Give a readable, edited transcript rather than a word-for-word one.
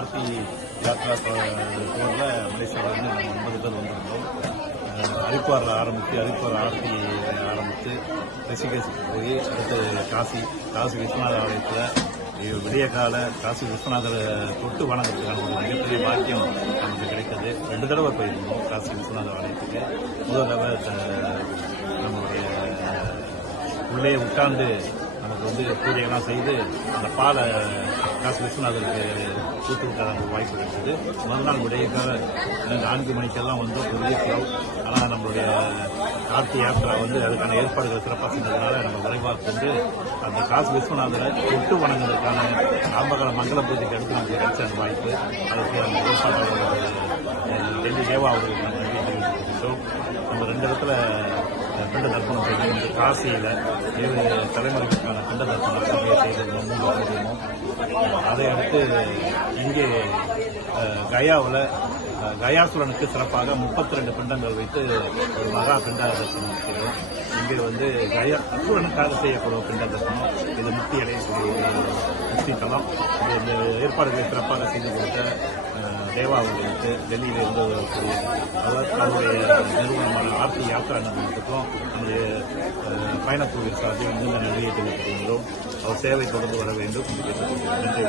ஆர்த்தி யாத்ரா டூரில் மலேசியாவிலிருந்து நம்ம 9 பேர் வந்திருந்தோம். ஹரித்வாரில் ஆர்த்தி ஆரம்பித்து ரிஷிகேஷுக்கு போய் அடுத்து காசி விஸ்வநாத ஆலயத்தில் விடிய கால காசி விஸ்வநாதரை தொட்டு வணங்குறதுக்கான ஒரு மிகப்பெரிய பாக்கியம் நமக்கு கிடைத்தது. 2 தடவை போயிருந்தோம் காசி விஸ்வநாத ஆலயத்துக்கு. முதல் தடவை நம்மளுடைய உள்ளே உட்கார்ந்து நமக்கு பூஜைகள்லாம் செய்து அந்த பாலை காசி விஸ்வநாதருக்கு ஊற்றி விட்டாத வாய்ப்பு கிடைச்சது. முதல் நாள் விடையக்காக 4 மணிக்கெல்லாம் பெரிய கிரௌட். ஆனால் நம்மளுடைய ஆர்த்தி யாத்திரா அதுக்கான ஏற்பாடுகள் சிறப்பாக செஞ்சதுனால நம்ம விரைவாக கொண்டு அந்த காசி விஸ்வநாதரை தொட்டு வணங்குவதற்கான ஆரம்பகால மங்கள பூஜைக்கு அடுத்து நமக்கு கிடைச்ச அந்த வாய்ப்பு. அதுக்கு அந்த ஏற்பாட்டாளர் டெல்லி தேவா அவர்களுக்கு நன்றி தெரிவித்துக் நம்ம 2 இடத்துல பிண்ட தர்ப்பணம் செய்யணும். காசியில் 7 தலைமுறைகளுக்கான பிண்ட தர்ப்பணம் சபையை செய்திருந்தோம் 3 செய்யணும். அதை அடுத்து இங்கே கயாவில் கயாசுரனுக்கு சிறப்பாக 32 பிண்டங்கள் வைத்து ஒரு மகா பிண்ட தர்ப்பணம் செய்யும். இங்கே அசுரனுக்காக செய்யக்கூடிய பிண்ட தர்ப்பணம். இது முக்தி அடையக்கூடிய முக்தி தலம். இந்த ஏற்பாடுகளை சிறப்பாக செய்து கொடுத்த தேவா அவர்களுக்கு டெல்லியில் இருந்து வரக்கூடிய அவருடைய நிறுவனமான ஆர்த்தி யாத்திரா நிறுவனத்துக்கும் நம்முடைய பயணக்குழுவின் சார்பில் மிகுந்த நன்றியை தெரிவித்துக் கொள்கிறோம். அவர் சேவை தொடர்ந்து வர வேண்டும் என்று கேட்டுக்கொள்கிறோம். நன்றி.